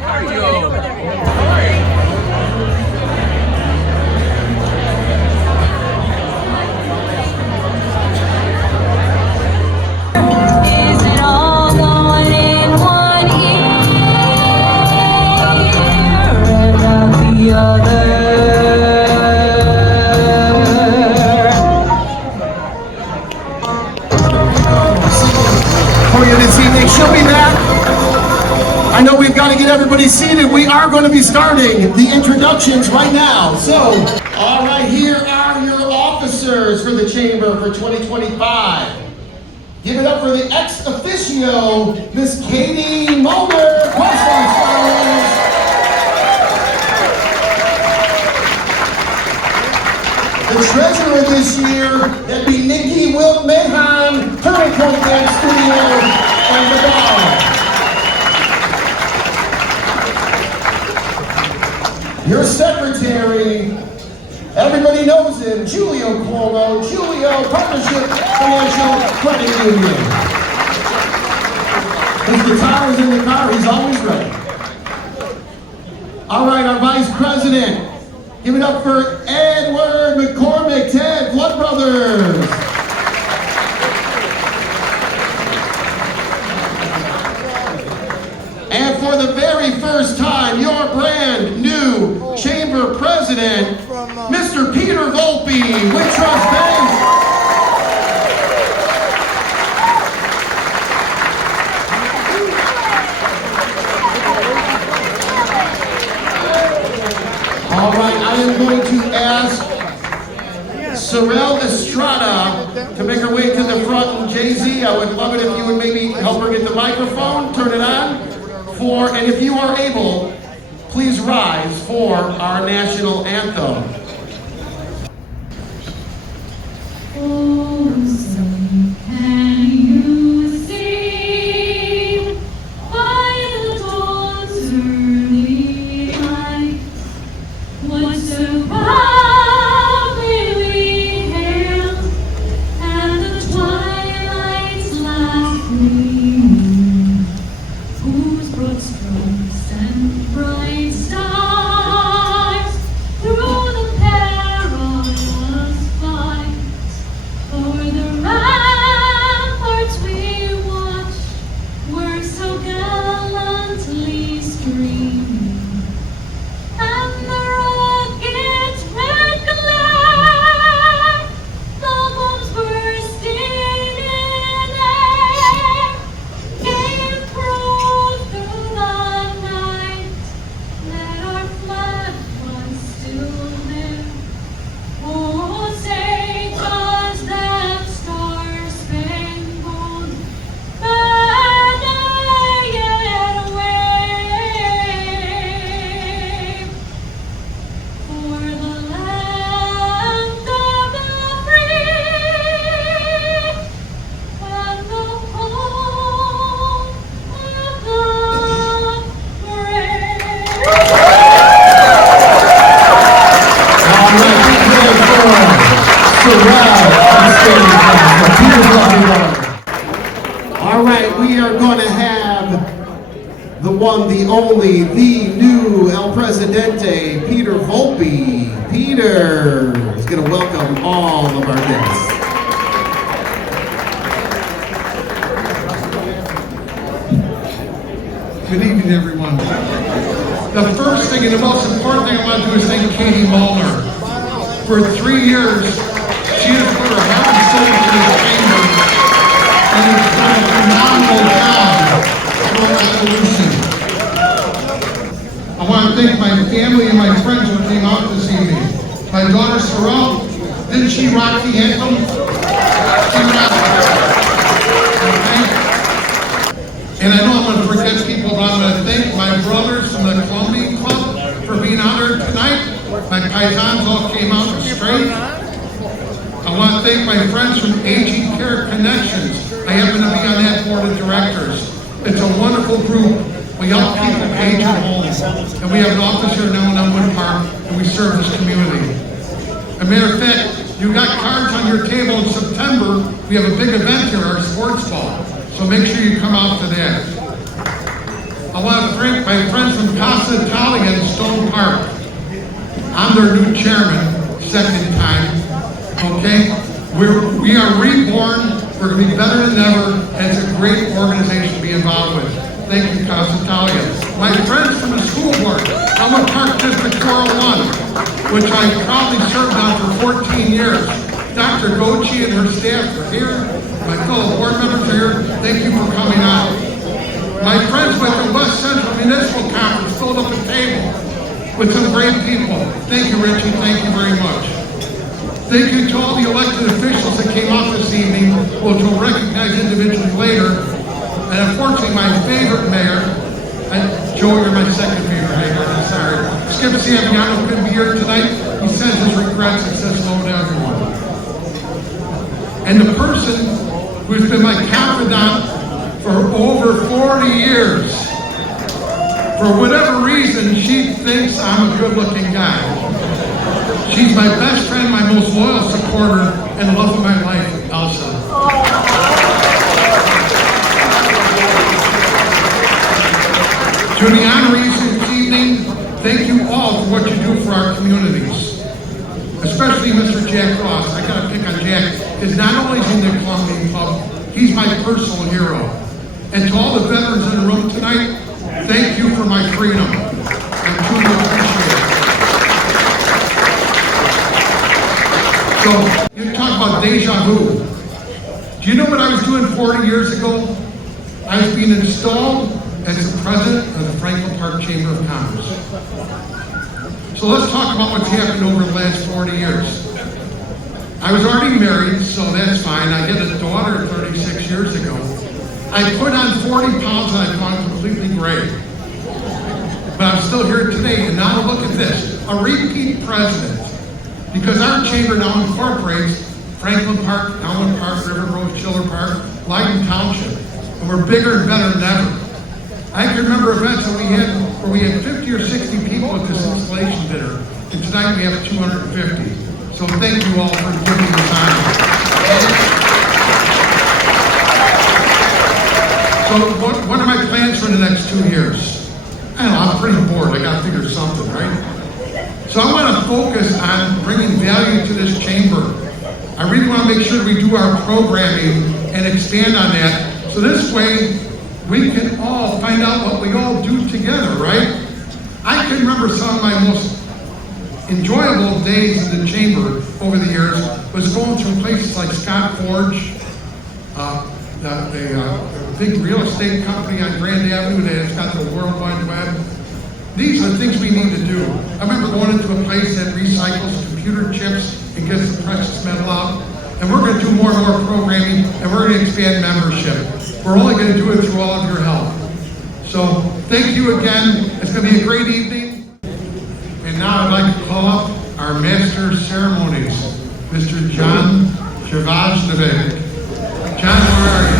how are you? Is it all going in one ear and out the other? For you this evening, she'll be back. I know we've got to get everybody seated. We are going to be starting the introductions right now. So, all right, here are your officers for the Chamber for 2025. Give it up for the ex officio, Miss Katie Muellner, Question Scholars. The treasurer this year, that'd be Nikki Wilk-Mahan, Turning Point Dance Studio, and the bar. Your secretary, everybody knows him, Julio Cuomo, Julio Partnership Financial Credit Union. His guitar is in the car, he's always ready. All right, our vice president, give it up for Edward McCormick, Ted Blood Brothers. And for the very first time, your brand new chamber president, Mr. Peter Volpe with Trust Bank. All right, I am going to ask Sorel Estrada to make her way to the front. And Jay-Z, I would love it if you would maybe help her get the microphone, turn it on. And if you are able, please rise for our national anthem. Oh, son, can you see by the dawn's early light what so proudly we hailed at the twilight's last gleam, whose broad strokes and bright stars through the perilous fight o'er the ramparts we watched were so gallantly streaming, and the rocket's red glare, the bombs bursting in air, gave proof through the night that our flag was still there. Oh, say does that star-spangled banner yet wave for the land of the free and the home of the brave? All right, big hand for Sorel. All right, we are going to have the one, the only, the new El Presidente, Peter Volpe. Peter is going to welcome all of our guests. Good evening, everyone. The first thing and the most important thing I want to do is thank Katie Muellner. For 3 years, she has put her heart and soul into this chamber and has done a phenomenal job for our evolution. I want to thank my family and my friends who came out this evening. My daughter Sorel, didn't she rock the anthem? She rocked it. Okay? And I know I'm going to forget people, but I'm going to thank my brothers from the Colombian Club for being out here tonight. My paisans all came out straight. I want to thank my friends from Aging Care Connections. I happen to be on that board of directors. It's a wonderful group. We help people age at home. And we have an office here now in Elmwood Park, and we serve this community. As a matter of fact, you got cards on your table in September. We have a big event here, our sports ball. So make sure you come out to that. I want to thank my friends from Casa Italia in Stone Park. I'm their new chairman, second time, okay? We are reborn, we're gonna be better than ever, and it's a great organization to be involved with. Thank you, Casa Italia. My friends from the school board, Elmwood Park District 401, which I proudly served on for 14 years. Dr. Gochi and her staff are here. My fellow board members are here. Thank you for coming on. My friends with the West Central Municipal Conference filled up a table with some great people. Thank you, Richie. Thank you very much. Thank you to all the elected officials that came out this evening, which we'll recognize individually later. And unfortunately, my favorite mayor, and Joe, you're my second favorite mayor, I'm sorry. Skip Saviano couldn't be here tonight. He sends his regrets and says hello to everyone. And the person who's been my confidant for over 40 years, for whatever reason, she thinks I'm a good-looking guy. She's my best friend, my most loyal supporter, and love of my life, Elsa. To the honorees this evening, thank you all for what you do for our communities. Especially Mr. Jack Ross. I gotta pick on Jack, because not only is he in the Columbian Club, he's my personal hero. And to all the veterans in the room tonight, thank you for my freedom. I truly appreciate it. So, you talk about deja vu. Do you know what I was doing 40 years ago? I was being installed as the president of the Franklin Park Chamber of Commerce. So let's talk about what's happened over the last 40 years. I was already married, so that's fine. I had a daughter 36 years ago. I put on 40 pounds and I've gone completely gray. But I'm still here today, and now look at this, a repeat president. Because our chamber now incorporates Franklin Park, Elmwood Park, River Grove, Schiller Park, Lyden Township. And we're bigger and better than ever. I can remember events that where we had 50 or 60 people at this installation dinner, and tonight we have 250. So thank you all for giving me time. So what are my plans for the next 2 years? I don't know, I'm pretty bored. I gotta figure something, right? So I want to focus on bringing value to this chamber. I really want to make sure we do our programming and expand on that. So this way, we can all find out what we all do together, right? I can remember some of my most enjoyable days in the chamber over the years was going through places like Scott Forge, the big real estate company on Grand Avenue that's got the World Wide Web. These are the things we need to do. I remember going into a place that recycles computer chips and gets the precious metal out. And we're going to do more and more programming, and we're going to expand membership. We're only going to do it through all of your help. So thank you again. It's going to be a great evening. And now I'd like to call up our Master of Ceremonies, Mr. John Shavajnovic. John, where are you?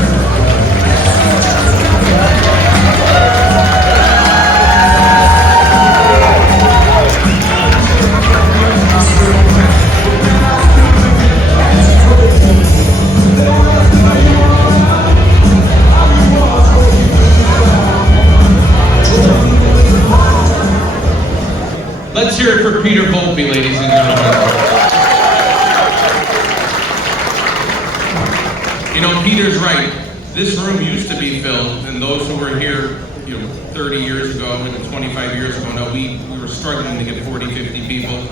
Let's hear it for Peter Volpe, ladies and gentlemen. You know, Peter's right. This room used to be filled, and those who were here, 30 years ago, even 25 years ago, now we were struggling to get 40, 50 people.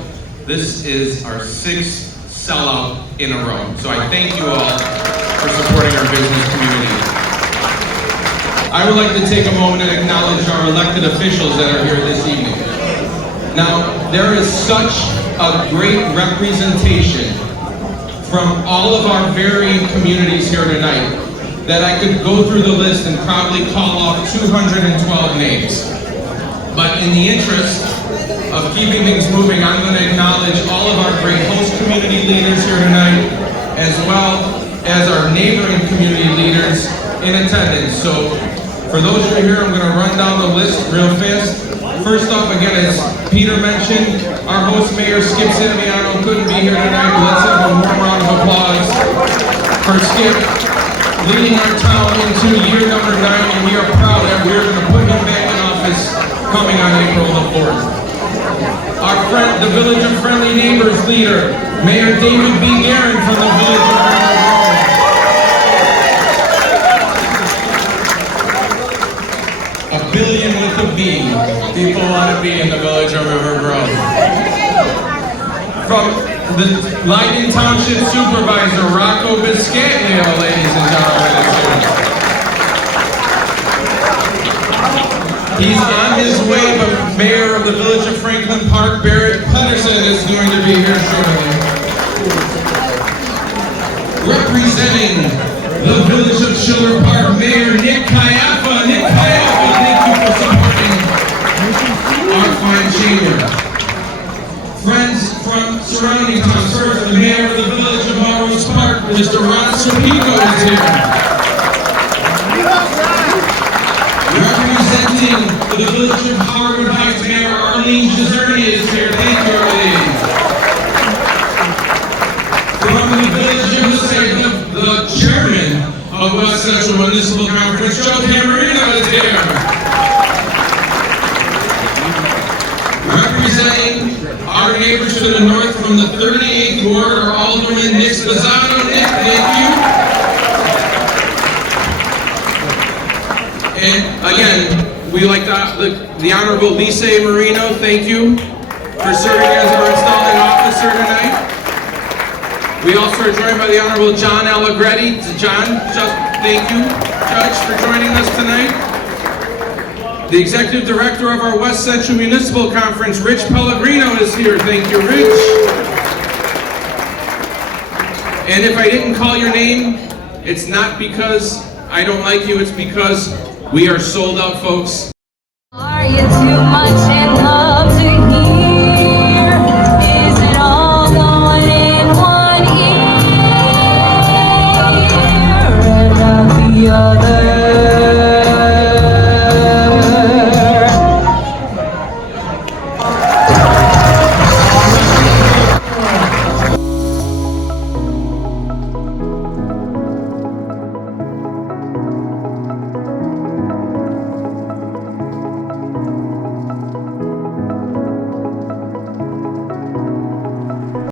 This is our 6th sellout in a row. So I thank you all for supporting our business community. I would like to take a moment and acknowledge our elected officials that are here this evening. Now, there is such a great representation from all of our varying communities here tonight that I could go through the list and probably call off 212 names. But in the interest of keeping things moving, I'm going to acknowledge all of our great host community leaders here tonight, as well as our neighboring community leaders in attendance. So, for those who are here, I'm going to run down the list real fast. First off, again, as Peter mentioned, our host mayor, Skip Saviano, couldn't be here tonight. Let's have a warm round of applause for Skip leading our town into year number 9, and we are proud that we're going to put him back in coming on April the 4th. Our friend, the Village of Friendly Neighbors leader, Mayor David B. Guerin from the Village of Friendly Neighbors. A billion with a B. People want to be in the Village of River Grove. From the Leiden Township Supervisor, Rocco Biscaglio, ladies and gentlemen, is here. He's on his way, but Mayor of the Village of Franklin Park, Barrett Pedersen, is going to be here shortly. Representing the Village of Schiller Park, Mayor Nick Caiafa. Nick Caiafa, thank you for supporting our fine chamber. Friends from surrounding towns, first, the Mayor of the Village of Melrose Park, Mr. Ron Serpico, is here. Representing the Village of Harwood Heights, Mayor Arlene Giserni is here. Thank you, Arlene. From the Village of the Chairman of West Central Municipal Conference, Joe Camarino, is here. Representing our neighbors to the north from the 38th Ward are Alderman Nick Spezzano. Nick, thank you. And again, we like the Honorable Lisa Marino, thank you for serving as our installing officer tonight. We also are joined by the Honorable John Allegretti. John, thank you, Judge, for joining us tonight. The Executive Director of our West Central Municipal Conference, Rich Pellegrino, is here. Thank you, Rich. And if I didn't call your name, it's not because I don't like you, it's because we are sold out, folks. Are you too much?